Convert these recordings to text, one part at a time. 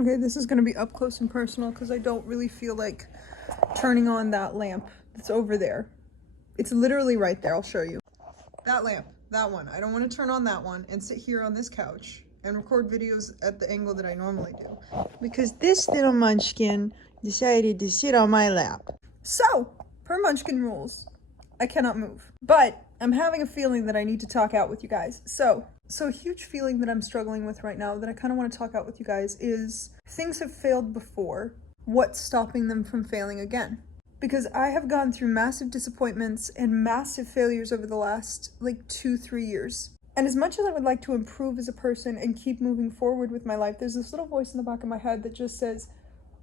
Okay, this is gonna be up close and personal because I don't really feel like turning on that lamp that's over there. It's literally right there, I'll show you. That lamp, that one. I don't want to turn on that one and sit here on this couch and record videos at the angle that I normally do. Because this little munchkin decided to sit on my lap. So, per munchkin rules, I cannot move. But I'm having a feeling that I need to talk out with you guys. So a huge feeling that I'm struggling with right now that I kind of want to talk out with you guys is things have failed before. What's stopping them from failing again? Because I have gone through massive disappointments and massive failures over the last 2-3 years. And as much as I would like to improve as a person and keep moving forward with my life, there's this little voice in the back of my head that just says,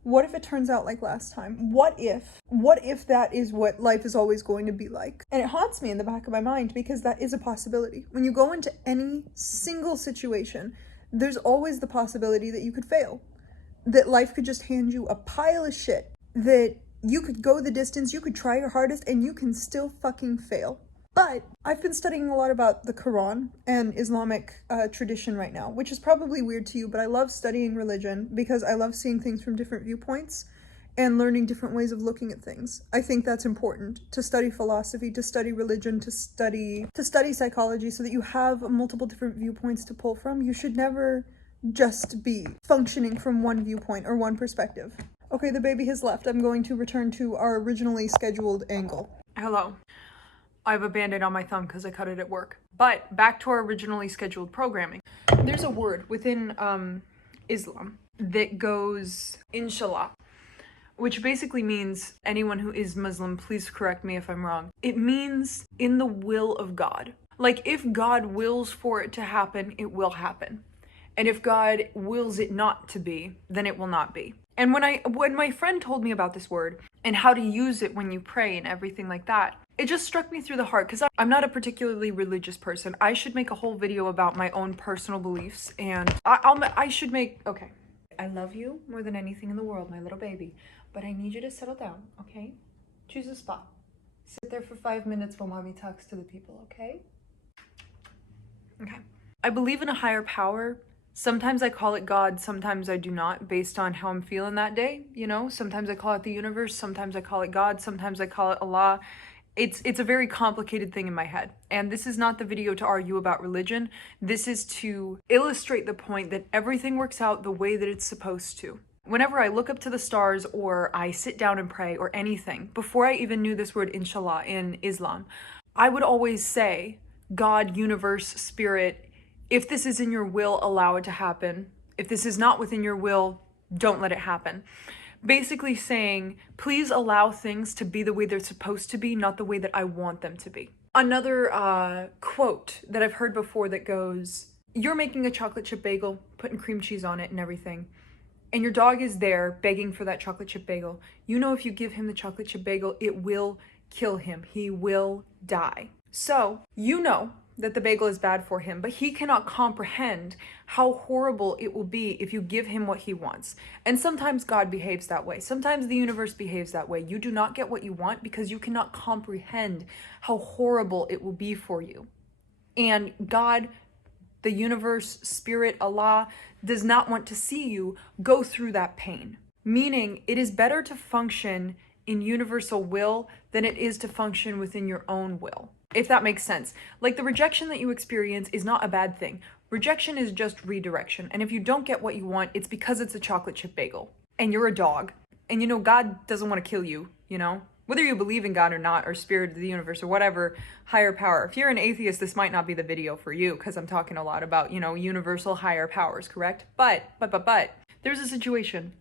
what if it turns out like last time? What if that is what life is always going to be like? And it haunts me in the back of my mind because that is a possibility. When you go into any single situation, there's always the possibility that you could fail. That life could just hand you a pile of shit. That you could go the distance, you could try your hardest, and you can still fucking fail. But I've been studying a lot about the Quran and Islamic tradition right now, which is probably weird to you, but I love studying religion because I love seeing things from different viewpoints and learning different ways of looking at things. I think that's important to study philosophy, to study religion, to study psychology so that you have multiple different viewpoints to pull from. You should never just be functioning from one viewpoint or one perspective. Okay, the baby has left. I'm going to return to our originally scheduled angle. Hello. I have a band-aid on my thumb because I cut it at work. But back to our originally scheduled programming. There's a word within Islam that goes inshallah, which basically means, anyone who is Muslim, please correct me if I'm wrong. It means in the will of God. Like, if God wills for it to happen, it will happen. And if God wills it not to be, then it will not be. And when my friend told me about this word and how to use it when you pray and everything like that, it just struck me through the heart because I'm not a particularly religious person. I should make a whole video about my own personal beliefs, and I should make, okay. I love you more than anything in the world, my little baby, but I need you to settle down, okay? Choose a spot. Sit there for 5 minutes while mommy talks to the people, okay? Okay. I believe in a higher power. Sometimes I call it God, sometimes I do not, based on how I'm feeling that day, you know? Sometimes I call it the universe, sometimes I call it God, sometimes I call it Allah. It's a very complicated thing in my head. And this is not the video to argue about religion. This is to illustrate the point that everything works out the way that it's supposed to. Whenever I look up to the stars or I sit down and pray or anything, before I even knew this word inshallah in Islam, I would always say, God, universe, spirit, if this is in your will, allow it to happen. If this is not within your will, don't let it happen. Basically saying, please allow things to be the way they're supposed to be, not the way that I want them to be. Another quote that I've heard before that goes, you're making a chocolate chip bagel, putting cream cheese on it and everything, and your dog is there begging for that chocolate chip bagel. You know if you give him the chocolate chip bagel, it will kill him. He will die. So, you know that the bagel is bad for him, but he cannot comprehend how horrible it will be if you give him what he wants. And sometimes God behaves that way. Sometimes the universe behaves that way. You do not get what you want because you cannot comprehend how horrible it will be for you. And God, the universe, spirit, Allah, does not want to see you go through that pain. Meaning, it is better to function in universal will than it is to function within your own will. If that makes sense. Like, the rejection that you experience is not a bad thing. Rejection is just redirection. And if you don't get what you want, it's because it's a chocolate chip bagel. And you're a dog. And you know, God doesn't want to kill you, you know? Whether you believe in God or not, or spirit of the universe, or whatever, higher power. If you're an atheist, this might not be the video for you, because I'm talking a lot about, you know, universal higher powers, correct? But, there's a situation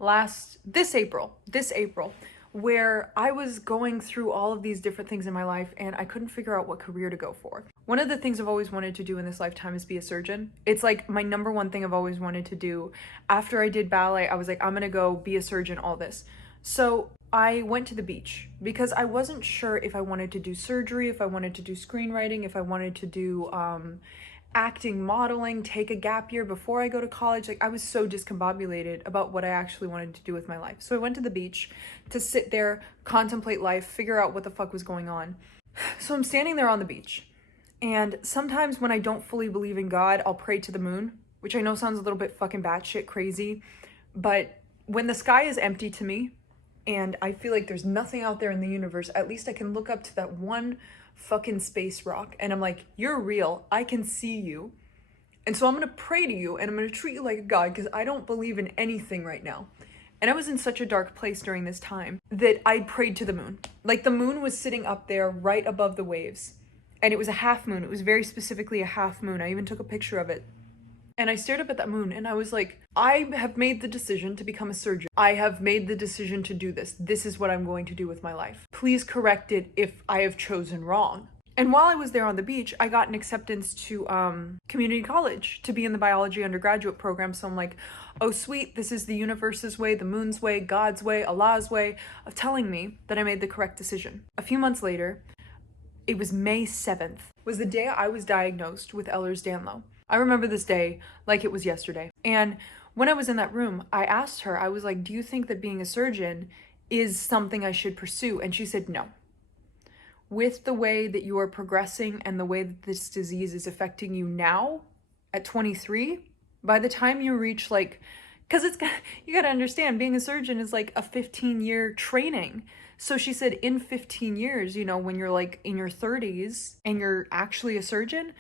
this April, where I was going through all of these different things in my life and I couldn't figure out what career to go for. One of the things I've always wanted to do in this lifetime is be a surgeon. It's like my number one thing I've always wanted to do. After I did ballet, I was like, I'm gonna go be a surgeon, all this. So I went to the beach because I wasn't sure if I wanted to do surgery, if I wanted to do screenwriting, if I wanted to do acting, modeling, take a gap year before I go to college. Like, I was so discombobulated about what I actually wanted to do with my life. So I went to the beach to sit there, contemplate life, figure out what the fuck was going on. So I'm standing there on the beach. And sometimes when I don't fully believe in God, I'll pray to the moon, which I know sounds a little bit fucking batshit crazy, But when the sky is empty to me and I feel like there's nothing out there in the universe, at least I can look up to that one fucking space rock and I'm like, you're real. I can see you. And so I'm going to pray to you and I'm going to treat you like a god because I don't believe in anything right now. And I was in such a dark place during this time that I prayed to the moon. Like the moon was sitting up there right above the waves. And it was a half moon. It was very specifically a half moon. I even took a picture of it. And I stared up at that moon and I was like, I have made the decision to become a surgeon. I have made the decision to do this. This is what I'm going to do with my life. Please correct it if I have chosen wrong. And while I was there on the beach, I got an acceptance to community college to be in the biology undergraduate program. So I'm like, oh sweet, this is the universe's way, the moon's way, God's way, Allah's way of telling me that I made the correct decision. A few months later, it was May 7th, was the day I was diagnosed with Ehlers-Danlos. I remember this day like it was yesterday. And when I was in that room, I asked her, I was like, do you think that being a surgeon is something I should pursue? And she said, no. With the way that you are progressing and the way that this disease is affecting you now at 23, by the time you reach like, because you got to understand, being a surgeon is like a 15-year training. So she said in 15 years, you know, when you're like in your 30s and you're actually a surgeon,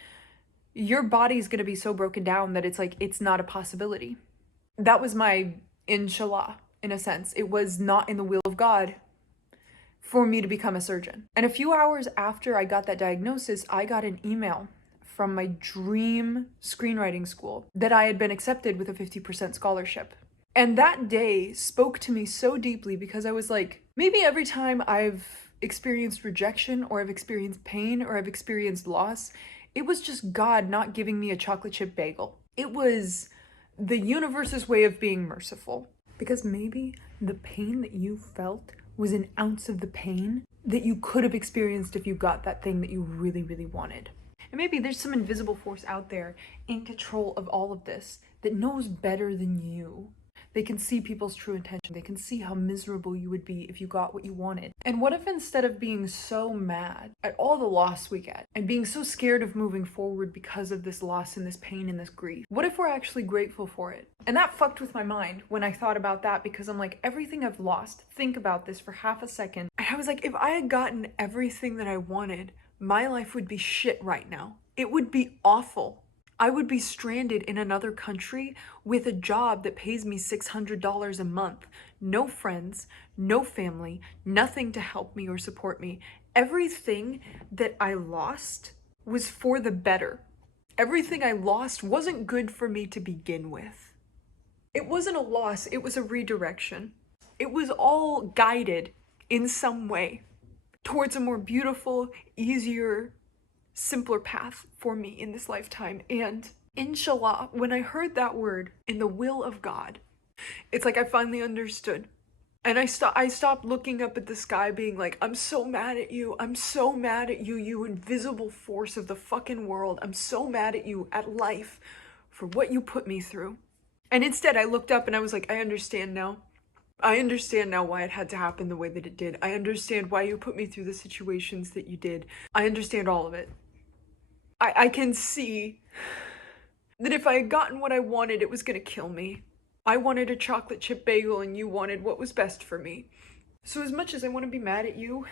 your body's going to be so broken down that it's like, it's not a possibility. That was my inshallah, in a sense. It was not in the will of God for me to become a surgeon. And a few hours after I got that diagnosis, I got an email from my dream screenwriting school that I had been accepted with a 50% scholarship. And that day spoke to me so deeply because I was like, maybe every time I've experienced rejection or I've experienced pain or I've experienced loss, it was just God not giving me a chocolate chip bagel. It was the universe's way of being merciful. Because maybe the pain that you felt was an ounce of the pain that you could have experienced if you got that thing that you really, really wanted. And maybe there's some invisible force out there in control of all of this that knows better than you. They can see people's true intention. They can see how miserable you would be if you got what you wanted. And what if instead of being so mad at all the loss we get and being so scared of moving forward because of this loss and this pain and this grief, what if we're actually grateful for it? And that fucked with my mind when I thought about that because I'm like, everything I've lost, think about this for half a second. And I was like, if I had gotten everything that I wanted, my life would be shit right now. It would be awful. I would be stranded in another country with a job that pays me $600 a month. No friends, no family, nothing to help me or support me. Everything that I lost was for the better. Everything I lost wasn't good for me to begin with. It wasn't a loss, it was a redirection. It was all guided in some way towards a more beautiful, easier, simpler path for me in this lifetime. And inshallah, when I heard that word, in the will of God, it's like I finally understood. And I stopped looking up at the sky being like, I'm so mad at you. I'm so mad at you, you invisible force of the fucking world. I'm so mad at you, at life, for what you put me through. And instead I looked up and I was like, I understand now. I understand now why it had to happen the way that it did. I understand why you put me through the situations that you did. I understand all of it. I can see that if I had gotten what I wanted, it was gonna kill me. I wanted a chocolate chip bagel and you wanted what was best for me. So as much as I want to be mad at you,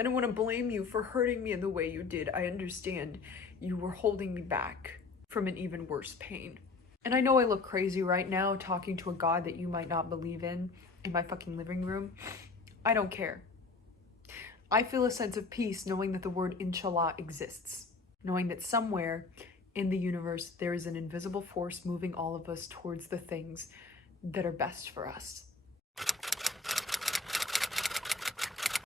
I don't want to blame you for hurting me in the way you did. I understand you were holding me back from an even worse pain. And I know I look crazy right now talking to a God that you might not believe in my fucking living room. I don't care. I feel a sense of peace knowing that the word inshallah exists. Knowing that somewhere in the universe there is an invisible force moving all of us towards the things that are best for us.